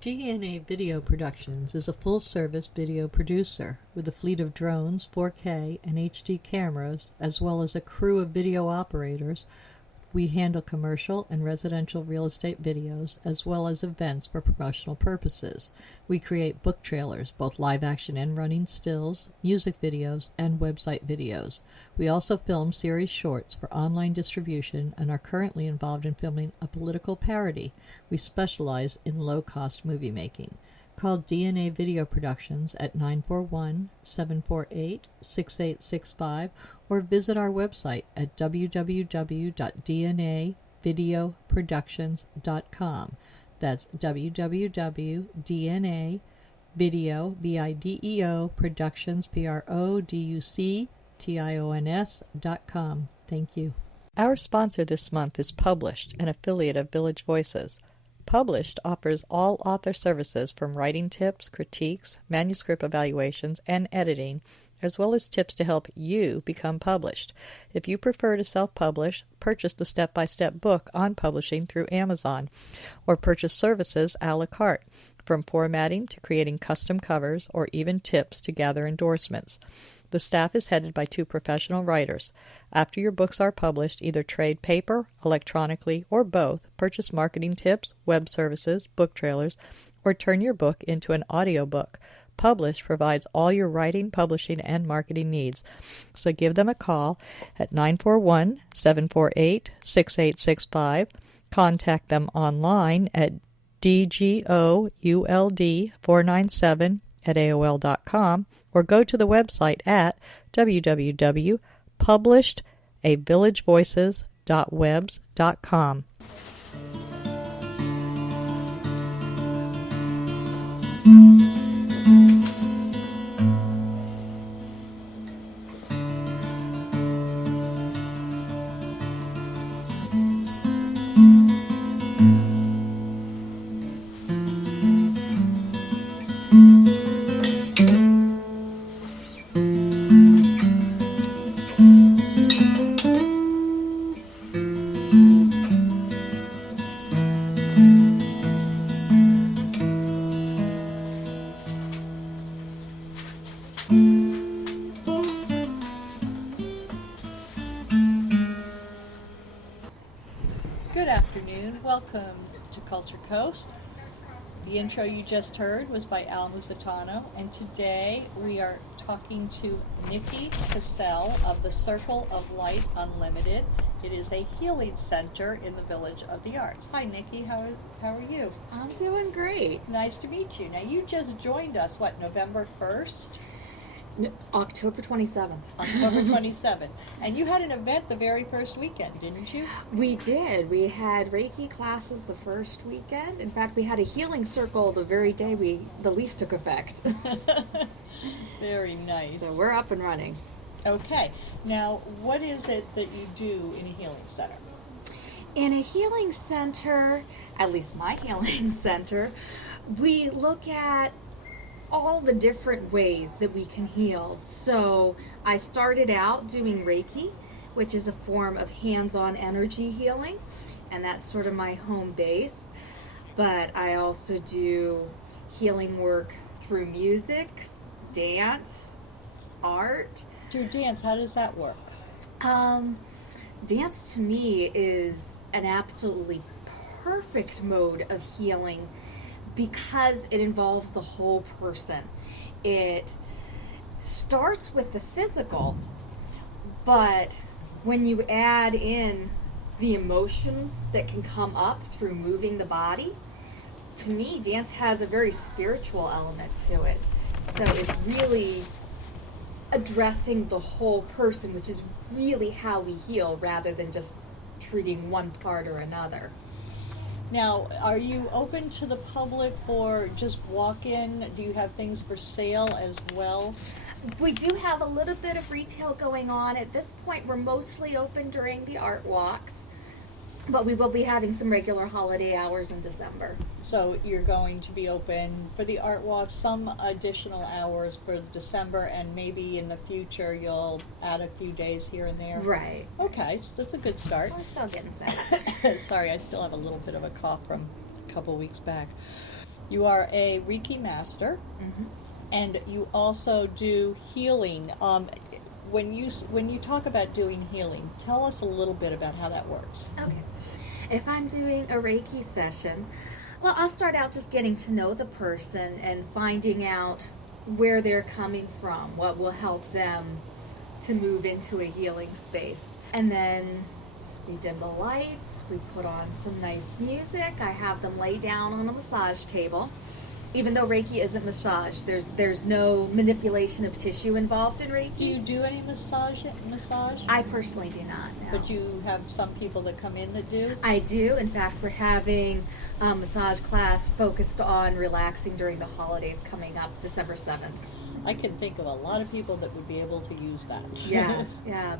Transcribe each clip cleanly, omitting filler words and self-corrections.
DNA Video Productions is a full-service video producer with a fleet of drones, 4K, and HD cameras, as well as a crew of video operators. We handle commercial and residential real estate videos, as well as events for promotional purposes. We create book trailers, both live-action and running stills, music videos, and website videos. We also film series shorts for online distribution and are currently involved in filming a political parody. We specialize in low-cost movie making. Call DNA Video Productions at 941-748-6865 or visit our website at www.dnavideoproductions.com. That's www.dnavideoproductions.com. Thank you. Our sponsor this month is Published, an affiliate of Village Voices. Published offers all author services from writing tips, critiques, manuscript evaluations, and editing, as well as tips to help you become published. If you prefer to self-publish, purchase the step-by-step book on publishing through Amazon, or purchase services a la carte, from formatting to creating custom covers, or even tips to gather endorsements. The staff is headed by 2 professional writers. After your books are published, either trade paper, electronically, or both, purchase marketing tips, web services, book trailers, or turn your book into an audiobook. Publish provides all your writing, publishing, and marketing needs. So give them a call at 941-748-6865. Contact them online at dgould497@aol.com or go to the website at www.publishedavillagevoices.webs.com. Good afternoon. Welcome to Culture Coast. The intro you just heard was by Al Musitano, and today we are talking to Niki Kissell of the Circle of Light Unlimited. It is a healing center in the Village of the Arts. Hi, Niki. How are you? I'm doing great. Nice to meet you. Now, you just joined us, November 1st? October 27th. October 27th. And you had an event the very first weekend, didn't you? We did. We had Reiki classes the first weekend. In fact, we had a healing circle the very day the lease took effect. Very nice. So we're up and running. Okay. Now, what is it that you do in a healing center? In a healing center, at least my healing center, we look at all the different ways that we can heal. So I started out doing Reiki, which is a form of hands-on energy healing, and that's sort of my home base. But I also do healing work through music, dance, art. Through dance, how does that work? Dance to me is an absolutely perfect mode of healing because it involves the whole person. It starts with the physical, but when you add in the emotions that can come up through moving the body, to me, dance has a very spiritual element to it. So it's really addressing the whole person, which is really how we heal rather than just treating one part or another. Now, are you open to the public for just walk-in? Do you have things for sale as well? We do have a little bit of retail going on. At this point, we're mostly open during the art walks, but we will be having some regular holiday hours in December. So you're going to be open for the art walk, some additional hours for December, and maybe in the future you'll add a few days here and there? Right. Okay, so that's a good start. We're still getting set. Sorry, I still have a little bit of a cough from a couple weeks back. You are a Reiki master, and you also do healing. When you talk about doing healing, tell us a little bit about how that works. Okay. If I'm doing a Reiki session, well, I'll start out just getting to know the person and finding out where they're coming from, what will help them to move into a healing space. And then we dim the lights, we put on some nice music. I have them lay down on a massage table. Even though Reiki isn't massage, there's no manipulation of tissue involved in Reiki. Do you do any massage? I personally do not, no. But you have some people that come in that do? I do. In fact, we're having a massage class focused on relaxing during the holidays coming up December 7th. I can think of a lot of people that would be able to use that. Yeah.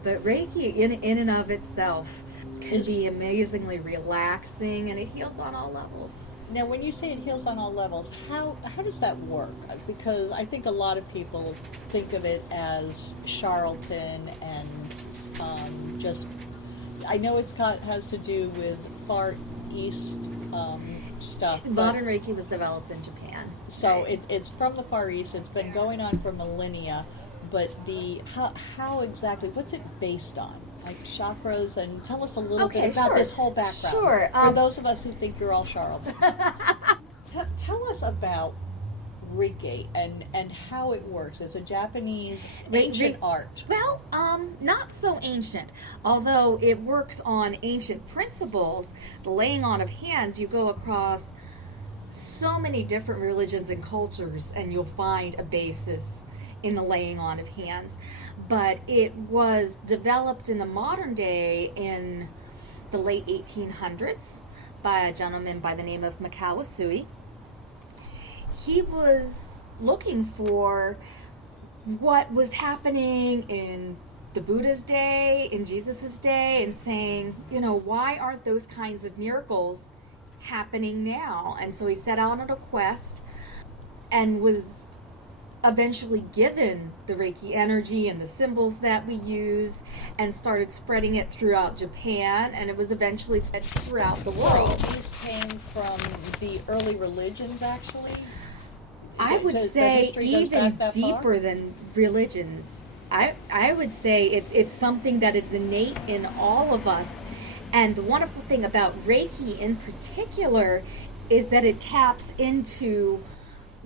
But Reiki in and of itself can be amazingly relaxing, and it heals on all levels. Now, when you say it heals on all levels, how does that work? Because I think a lot of people think of it as charlatan and just. I know it has to do with Far East stuff. Modern Reiki was developed in Japan. So it's from the Far East. It's been going on for millennia. But how exactly? What's it based on? Like chakras, and tell us a little bit about this whole background. Sure. For those of us who think you're all charlatans. Tell us about Reiki and how it works. It's a Japanese ancient art. Well, not so ancient. Although it works on ancient principles, the laying on of hands, you go across so many different religions and cultures, and you'll find a basis in the laying on of hands. But it was developed in the modern day in the late 1800s by a gentleman by the name of Mikao Usui. He was looking for what was happening in the Buddha's day, in Jesus's day, and saying, why aren't those kinds of miracles happening now? And so he set out on a quest and was eventually given the Reiki energy and the symbols that we use, and started spreading it throughout Japan, and it was eventually spread throughout the world. So these came from the early religions, actually? I would say even deeper than religions. I would say it's something that is innate in all of us. And the wonderful thing about Reiki in particular is that it taps into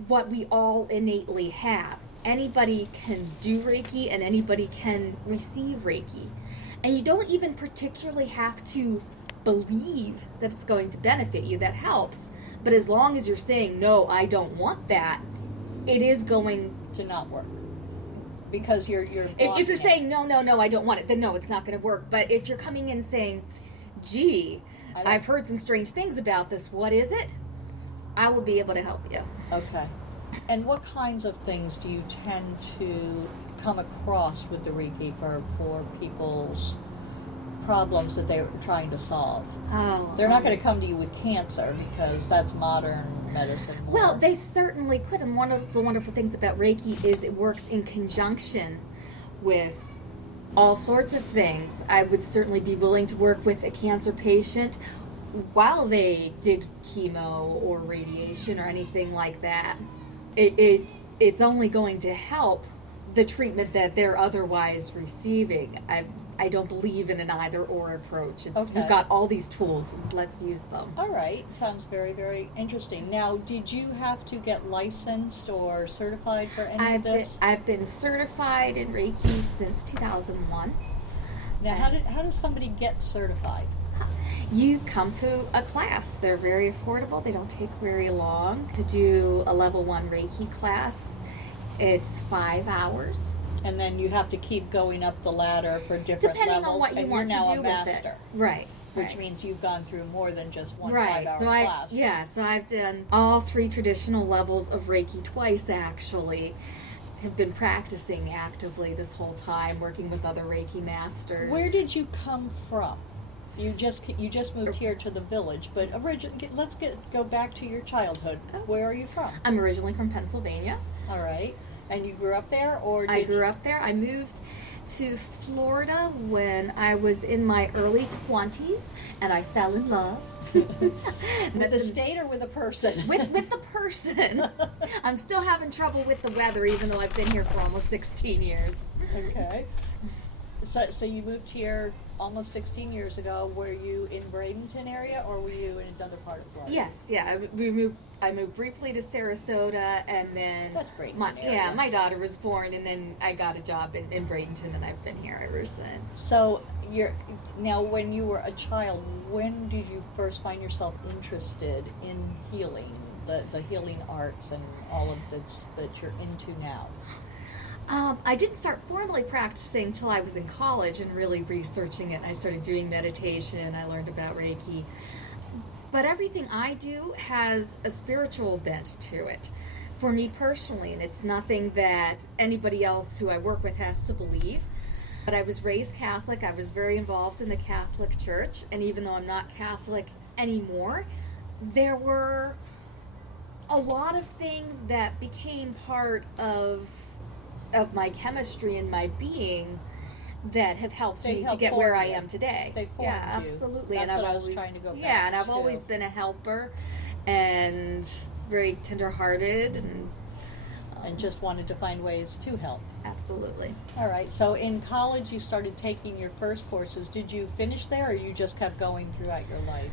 what we all innately have. Anybody can do Reiki and anybody can receive Reiki. And you don't even particularly have to believe that it's going to benefit you. That helps. But as long as you're saying, no, I don't want that, it is going to not work. Because you're if you're saying, no, I don't want it, then no, it's not going to work. But if you're coming in saying, gee, I've heard some strange things about this, what is it? I will be able to help you. Okay. And what kinds of things do you tend to come across with the Reiki for people's problems that they're trying to solve? They're not going to come to you with cancer because that's modern medicine. Well, they certainly could. And one of the wonderful things about Reiki is it works in conjunction with all sorts of things. I would certainly be willing to work with a cancer patient while they did chemo or radiation or anything like that. It's only going to help the treatment that they're otherwise receiving. I don't believe in an either-or approach. We've got all these tools. Let's use them. All right. Sounds very, very interesting. Now, did you have to get licensed or certified for any of this? I've been certified in Reiki since 2001. Now, how does somebody get certified? You come to a class. They're very affordable. They don't take very long. To do a level 1 Reiki class, it's 5 hours. And then you have to keep going up the ladder for different depending levels. On what you want to do and you're now a with master. It. Right. Which means you've gone through more than just one right. 5-hour So class. So I've done all 3 traditional levels of Reiki twice, actually. Have been practicing actively this whole time, working with other Reiki masters. Where did you come from? You just moved here to the village, but let's go back to your childhood. Where are you from? I'm originally from Pennsylvania. All right. And you grew up there, or I grew up there. I moved to Florida when I was in my early 20s, and I fell in love. With the state or with a person? With the person. I'm still having trouble with the weather, even though I've been here for almost 16 years. Okay. So you moved here almost 16 years ago. Were you in Bradenton area, or were you in another part of Florida? Yes, yeah. I moved briefly to Sarasota, and then That's Bradenton area. my daughter was born, and then I got a job in Bradenton, and I've been here ever since. So now, when you were a child, when did you first find yourself interested in healing, the healing arts, and all of this that you're into now? I didn't start formally practicing till I was in college and really researching it. I started doing meditation. I learned about Reiki. But everything I do has a spiritual bent to it for me personally, and it's nothing that anybody else who I work with has to believe. But I was raised Catholic. I was very involved in the Catholic Church, and even though I'm not Catholic anymore, there were a lot of things that became part of my chemistry and my being that have helped me to get where I am today. They formed yeah, you. absolutely. That's and what I've I was always, trying to go back yeah, and I've to. always been a helper and very tender-hearted And just wanted to find ways to help. absolutely. All right. So in college, you started taking your first courses. Did you finish there, or you just kept going throughout your life?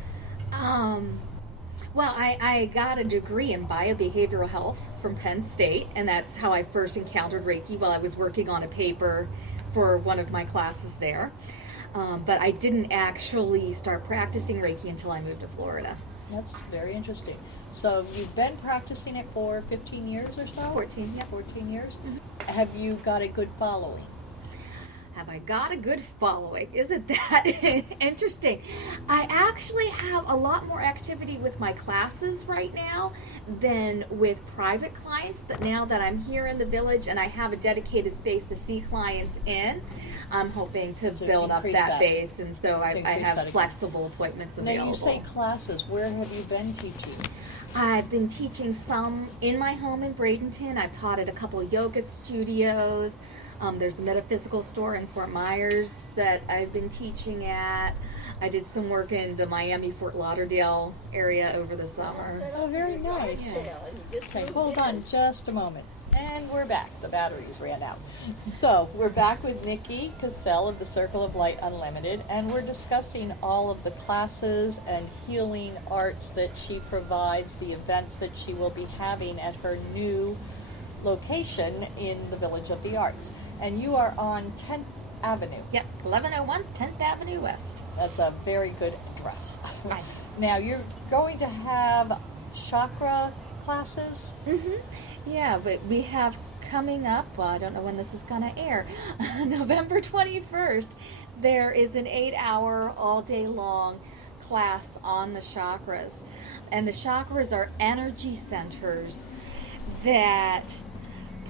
Well, I got a degree in biobehavioral health from Penn State, and that's how I first encountered Reiki while I was working on a paper for one of my classes there. But I didn't actually start practicing Reiki until I moved to Florida. That's very interesting. So you've been practicing it for 15 years or so? 14, yeah. 14 years? Mm-hmm. Have you got a good following? Have I got a good following? Isn't that interesting? I actually have a lot more activity with my classes right now than with private clients, but now that I'm here in the village and I have a dedicated space to see clients in, I'm hoping to build up that base, and so I have flexible appointments available. Now you say classes, where have you been teaching? I've been teaching some in my home in Bradenton. I've taught at a couple yoga studios. There's a metaphysical store in Fort Myers that I've been teaching at. I did some work in the Miami-Fort Lauderdale area over the summer. Oh, very nice. Yeah. Okay, hold on just a moment. And we're back. The batteries ran out. So, we're back with Niki Kissell of the Circle of Light Unlimited, and we're discussing all of the classes and healing arts that she provides, the events that she will be having at her new location in the Village of the Arts. And you are on 10th Avenue. Yep, 1101 10th Avenue West. That's a very good address. Now, you're going to have chakra classes? Mm-hmm. Yeah, but we have coming up, well, I don't know when this is going to air, November 21st, there is an 8-hour, all-day-long class on the chakras. And the chakras are energy centers that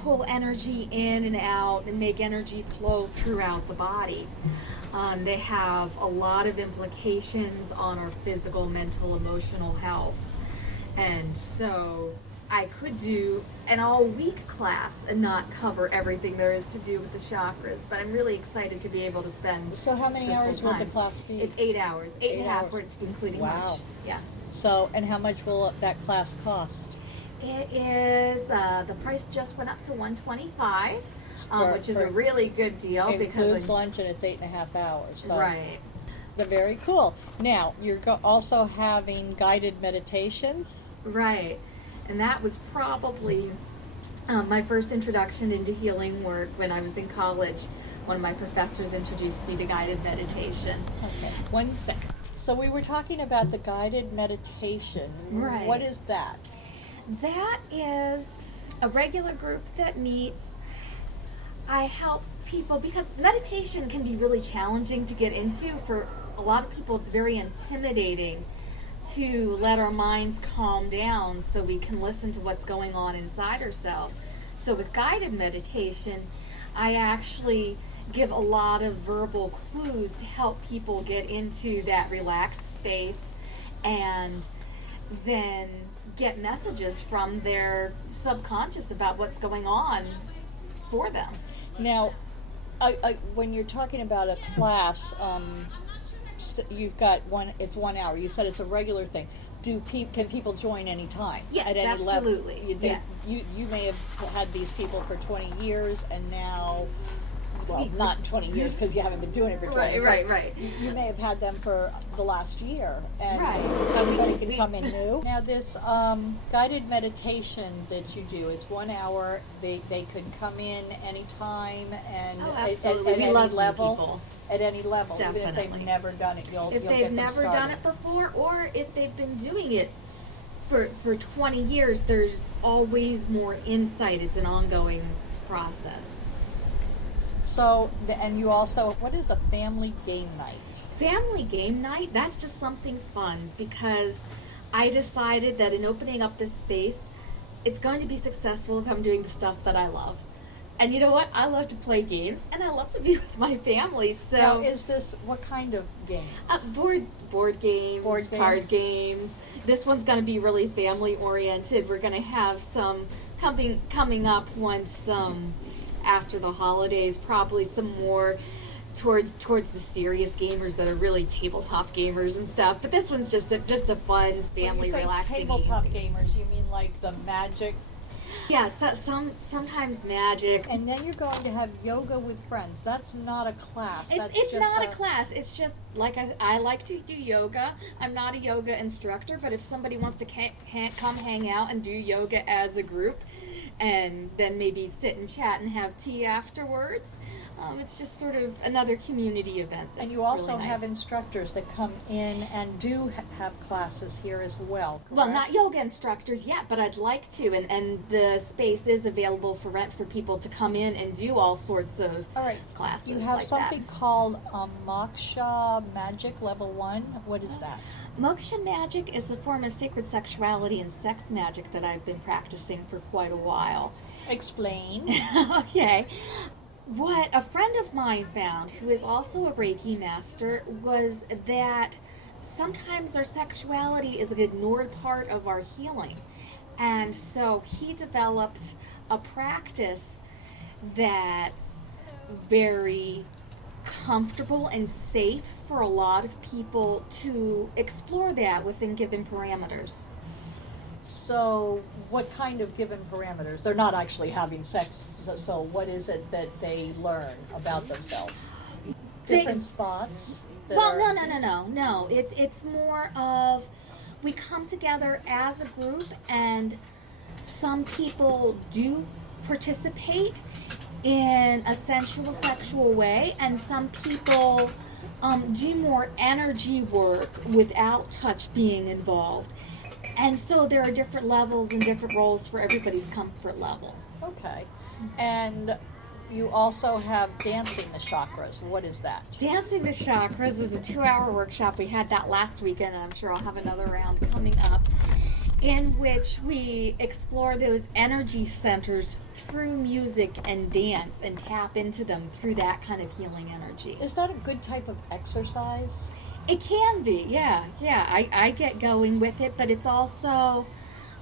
pull energy in and out and make energy flow throughout the body. They have a lot of implications on our physical, mental, emotional health. And so I could do an all-week class and not cover everything there is to do with the chakras, but I'm really excited to be able to spend. So how many hours will the class be? It's 8 hours, 8.5 hours, including lunch. Yeah. So, and how much will that class cost? It is, the price just went up to $125, which is a really good deal. It because includes lunch, and it's 8.5 hours. So. Right. They're very cool. Now, you're also having guided meditations? Right. And that was probably my first introduction into healing work when I was in college. One of my professors introduced me to guided meditation. Okay, 1 second. So we were talking about the guided meditation. Right. What is that? That is a regular group that meets. I help people, because meditation can be really challenging to get into. For a lot of people, it's very intimidating to let our minds calm down so we can listen to what's going on inside ourselves. So with guided meditation, I actually give a lot of verbal clues to help people get into that relaxed space and then get messages from their subconscious about what's going on for them. Now, when you're talking about a class, you've got it's 1 hour. You said it's a regular thing. Can people join any time? Yes, at any absolutely. Level? Yes. You may have had these people for 20 years, and now, well, not 20 years because you haven't been doing it for 20 years. Right. You may have had them for the last year, and Right. everybody can come in new. Now, this guided meditation that you do, it's 1 hour. They could come in anytime and absolutely. at We any love level. People. At any level, even if Definitely. they've never done it, you'll If get they've them never started. done it before, or if they've been doing it for 20 years, there's always more insight. It's an ongoing process. So, and you also, what is a family game night? Family game night, that's just something fun, because I decided that in opening up this space, it's going to be successful if I'm doing the stuff that I love. And you know what? I love to play games, and I love to be with my family. So now, is this, what kind of games? Board games, card games. This one's going to be really family oriented. We're going to have some coming up once after the holidays. Probably some more towards the serious gamers that are really tabletop gamers and stuff. But this one's just a fun family when you say relaxing. Tabletop gamers, you mean like the Magic? Yeah, sometimes magic. And then you're going to have yoga with friends. That's not a class. It's not a class. It's just like I like to do yoga. I'm not a yoga instructor, but if somebody wants to come hang out and do yoga as a group, and then maybe sit and chat and have tea afterwards, it's just sort of another community event. And you also really nice. have instructors that come in and do have classes here as well, correct? Well, not yoga instructors yet, but I'd like to. And the space is available for rent for people to come in and do all sorts of classes. You have like something called Moksha Magic Level 1. What is that? Moksha magic is a form of sacred sexuality and sex magic that I've been practicing for quite a while. Explain. Okay. What a friend of mine found, who is also a Reiki master, was that sometimes our sexuality is an ignored part of our healing. And so he developed a practice that's very comfortable and safe for a lot of people to explore that within given parameters. So, what kind of given parameters? They're not actually having sex, so what is it that they learn about themselves? Different spots? Well, no. It's more of, we come together as a group, and some people do participate in a sensual, sexual way, and some people do more energy work without touch being involved. And so there are different levels and different roles for everybody's comfort level. Okay. And you also have Dancing the Chakras. What is that? Dancing the Chakras is a 2-hour workshop. We had that last weekend, and I'm sure I'll have another round coming up, in which we explore those energy centers through music and dance and tap into them through that kind of healing energy. Is that a good type of exercise? It can be, yeah. I get going with it, but it's also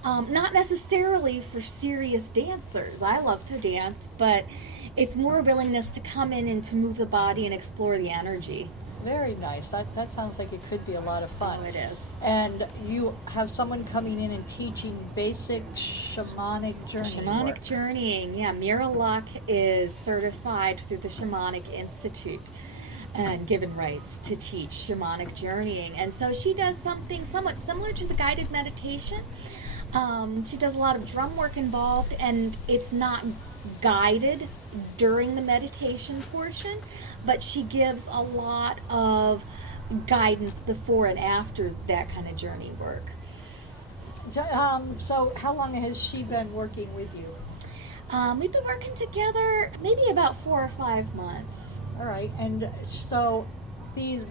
not necessarily for serious dancers. I love to dance, but it's more willingness to come in and to move the body and explore the energy. Very nice. That sounds like it could be a lot of fun. Oh, it is. And you have someone coming in and teaching basic shamanic journeying Shamanic work. journeying, yeah. Mira Luck is certified through the Shamanic Institute and given rights to teach shamanic journeying. And so she does something somewhat similar to the guided meditation. She does a lot of drum work involved, and it's not guided during the meditation portion, but she gives a lot of guidance before and after that kind of journey work. So how long has she been working with you? We've been working together maybe about 4 or 5 months. All right, and so these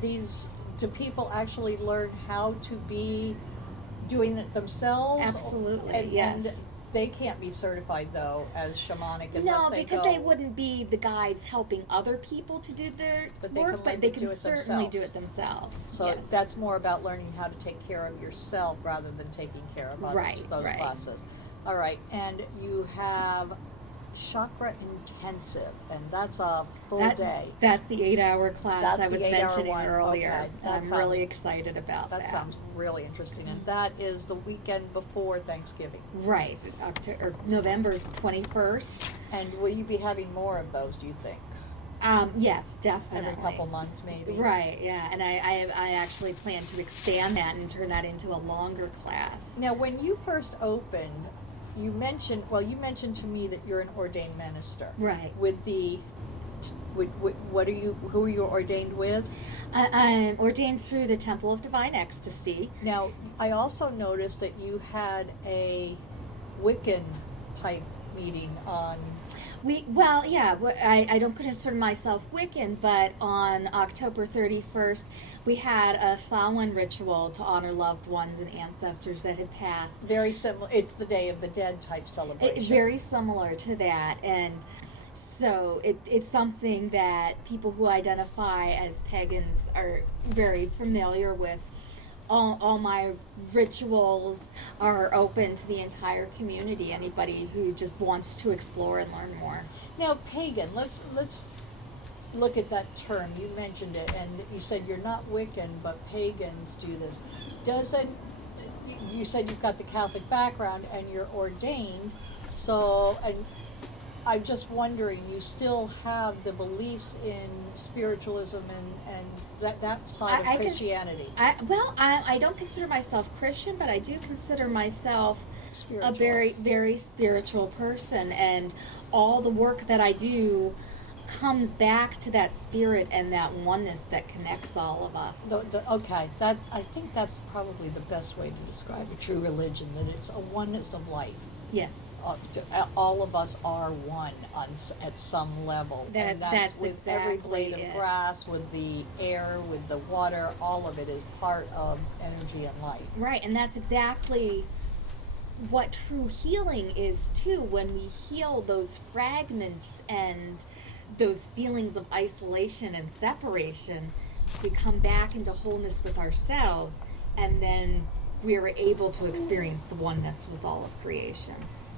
do people actually learn how to be doing it themselves? Absolutely, yes. And they can't be certified though as shamanic unless No, they because go. they wouldn't be the guides helping other people to do their But they work, can learn but they to can do it certainly themselves. do it themselves. So yes. that's more about learning how to take care of yourself rather than taking care of others. Right, those right. classes. All right, and you have chakra intensive, and that's a full day. That's the 8-hour class That's I was the 8-hour mentioning one. earlier. Okay. I'm really excited about that. That sounds really interesting, and that is the weekend before Thanksgiving. Right, November 21st. And will you be having more of those, do you think? Yes, definitely. Every couple months, maybe? Right, yeah. And I actually plan to expand that and turn that into a longer class. Now, when you first opened, you mentioned to me that you're an ordained minister. Right. Who are you ordained with? I'm ordained through the Temple of Divine Ecstasy. Now, I also noticed that you had a Wiccan type meeting on... I don't consider myself Wiccan, but on October 31st, we had a Samhain ritual to honor loved ones and ancestors that had passed. Very similar. It's the Day of the Dead type celebration. Very similar to that, and so it's something that people who identify as pagans are very familiar with. All my rituals are open to the entire community. Anybody who just wants to explore and learn more. Now, pagan. Let's look at that term. You mentioned it, and you said you're not Wiccan, but pagans do this. You said you've got the Catholic background and you're ordained. So, and I'm just wondering, you still have the beliefs in spiritualism and that side of Christianity. I don't consider myself Christian, but I do consider myself Spiritual. a very, very spiritual person, and all the work that I do comes back to that spirit and that oneness that connects all of us. Okay, I think that's probably the best way to describe a true religion, that it's a oneness of life. Yes. All of us are one at some level. And that's with exactly every blade of grass, with the air, with the water, all of it is part of energy and life. Right, and that's exactly what true healing is too. When we heal those fragments and those feelings of isolation and separation, we come back into wholeness with ourselves, and then we are able to experience the oneness with all of creation.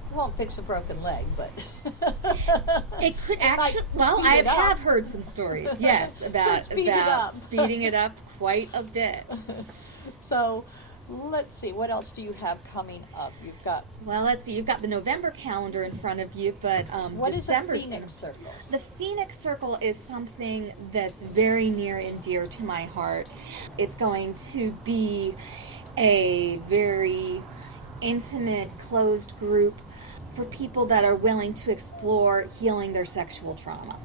It won't fix a broken leg, but it could actually. Well, I have heard some stories, yes, about speeding it up quite a bit. So, let's see. What else do you have coming up? You've got. Well, let's see. You've got the November calendar in front of you, but what December's is the Phoenix Circle? The Phoenix Circle is something that's very near and dear to my heart. It's going to be a very intimate, closed group for people that are willing to explore healing their sexual trauma.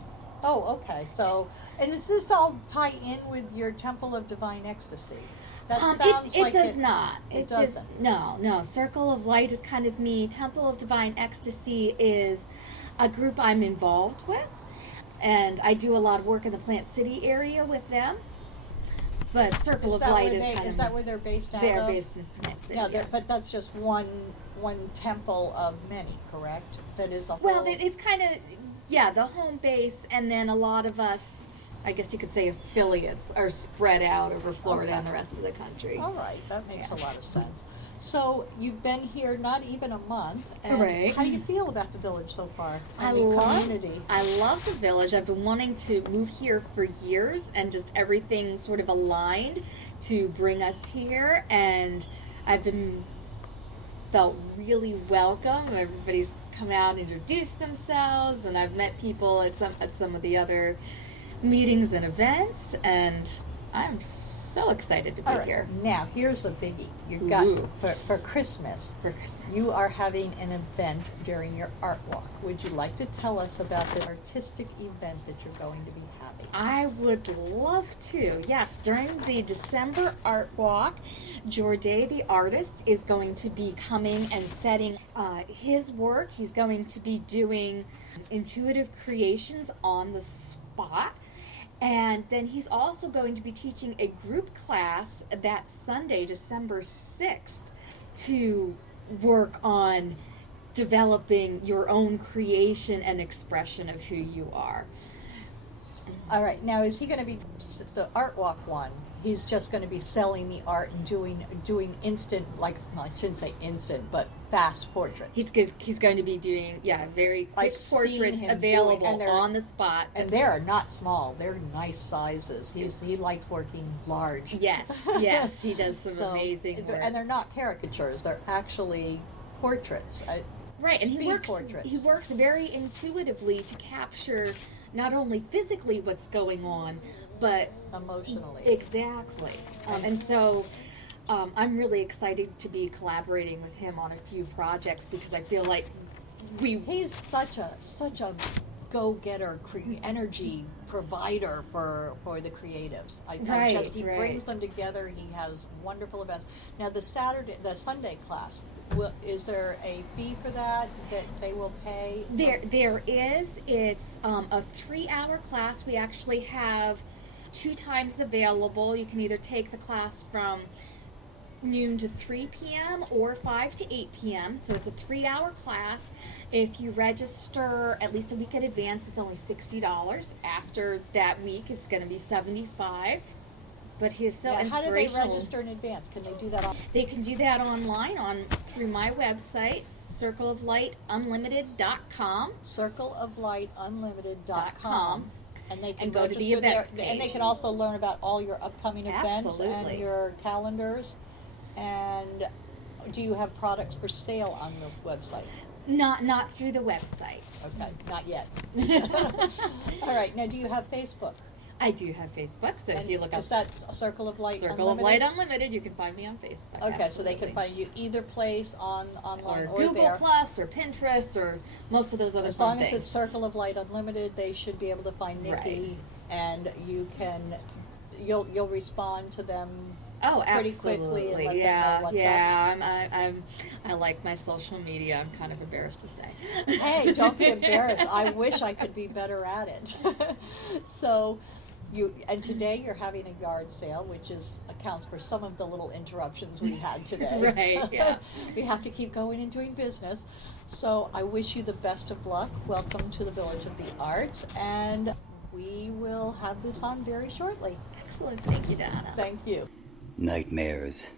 Oh, okay. So, and does this all tie in with your Temple of Divine Ecstasy? That sounds it like does not. It doesn't. No. Circle of Light is kind of me. Temple of Divine Ecstasy is a group I'm involved with, and I do a lot of work in the Plant City area with them. But Circle of Light is kind of... Is that where they're based out of? They're based in Plant City, No, yes. But that's just one temple of many, correct? That is a whole... Well, it's kind of, the home base, and then a lot of us, I guess you could say affiliates, are spread out over Florida and the rest of the country. All right, that makes a lot of sense. So, you've been here not even a month, and right. How do you feel about the village so far? Community. I love the village. I've been wanting to move here for years, and just everything sort of aligned to bring us here, and I've felt really welcome. Everybody's come out and introduced themselves, and I've met people at some of the other meetings and events, and I'm so excited to be here. Now, here's a biggie. You've got, for Christmas, you are having an event during your art walk. Would you like to tell us about this artistic event that you're going to be having? I would love to. Yes, during the December art walk, Jorday the artist is going to be coming and setting his work. He's going to be doing intuitive creations on the spot. And then he's also going to be teaching a group class that Sunday, December 6th, to work on developing your own creation and expression of who you are. All right. Now, is he going to be the art walk one? he's just going to be selling the art and doing instant, like, well, I shouldn't say instant, but fast portraits. He's going to be doing very quick portraits available on the spot, and they're not small. They're nice sizes. He likes working large. Yes, he does some amazing work, and they're not caricatures. They're actually portraits. Right, and he works very intuitively to capture not only physically what's going on, but emotionally. Exactly. And so I'm really excited to be collaborating with him on a few projects, because I feel like he's such a go-getter, energy provider for the creatives. He brings them together. He has wonderful events. Now the Sunday class, is there a fee for that they will pay? There is. It's a 3-hour class. We actually have 2 times available. You can either take the class from noon to 3 p.m. or 5 to 8 p.m. So it's a 3-hour class. If you register at least a week in advance, it's only $60. After that week, it's going to be $75. But he's so inspirational. How do they register in advance? Can they do that? They can do that online through my website, circleoflightunlimited.com. Circleoflightunlimited.com. And they can go to the events page. And they can also learn about all your upcoming events and your calendars. And do you have products for sale on the website? Not through the website. Okay, not yet. All right. Now, do you have Facebook? I do have Facebook, so if you look up... Is that Circle of Light Circle of Light Unlimited, you can find me on Facebook. Okay, absolutely. So they can find you either place online or Google there. Plus or Pinterest or most of those other things. As long as it's Circle of Light Unlimited, they should be able to find Niki, and you'll respond to them pretty quickly and let them know what's up. I like my social media. I'm kind of embarrassed to say. Hey, don't be embarrassed. I wish I could be better at it. So... And today you're having a yard sale, which accounts for some of the little interruptions we had today. Right, yeah. We have to keep going and doing business. So I wish you the best of luck. Welcome to the Village of the Arts, and we will have this on very shortly. Excellent. Thank you, Donna. Thank you. Nightmares.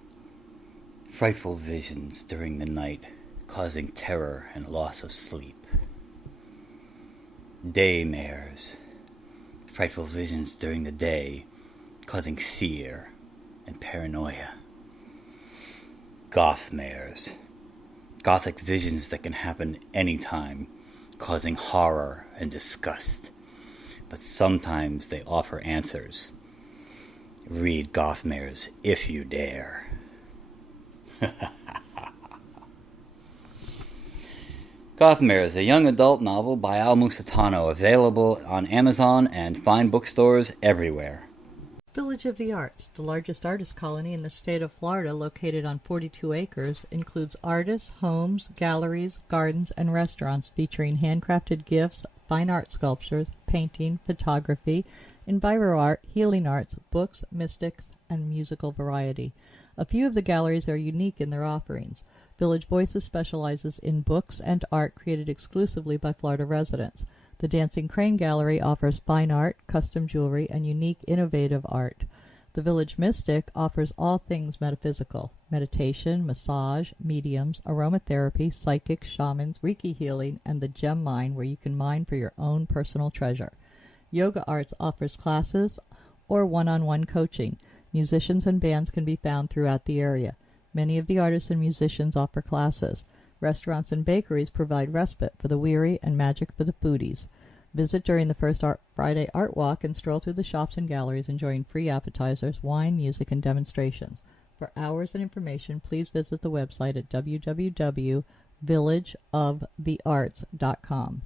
Frightful visions during the night, causing terror and loss of sleep. Daymares. Frightful visions during the day, causing fear and paranoia. Gothmares. Gothic visions that can happen anytime, causing horror and disgust. But sometimes they offer answers. Read Gothmares if you dare. Gothmare is a young adult novel by Al Musitano, available on Amazon and fine bookstores everywhere. Village of the Arts, the largest artist colony in the state of Florida, located on 42 acres, includes artists, homes, galleries, gardens, and restaurants featuring handcrafted gifts, fine art sculptures, painting, photography, enviro art, healing arts, books, mystics, and musical variety. A few of the galleries are unique in their offerings. Village Voices specializes in books and art created exclusively by Florida residents. The Dancing Crane Gallery offers fine art, custom jewelry, and unique, innovative art. The Village Mystic offers all things metaphysical: meditation, massage, mediums, aromatherapy, psychics, shamans, Reiki healing, and the gem mine, where you can mine for your own personal treasure. Yoga Arts offers classes or one-on-one coaching. Musicians and bands can be found throughout the area. Many of the artists and musicians offer classes. Restaurants and bakeries provide respite for the weary and magic for the foodies. Visit during the first Friday Art Walk and stroll through the shops and galleries enjoying free appetizers, wine, music, and demonstrations. For hours and information, please visit the website at www.villageofthearts.com.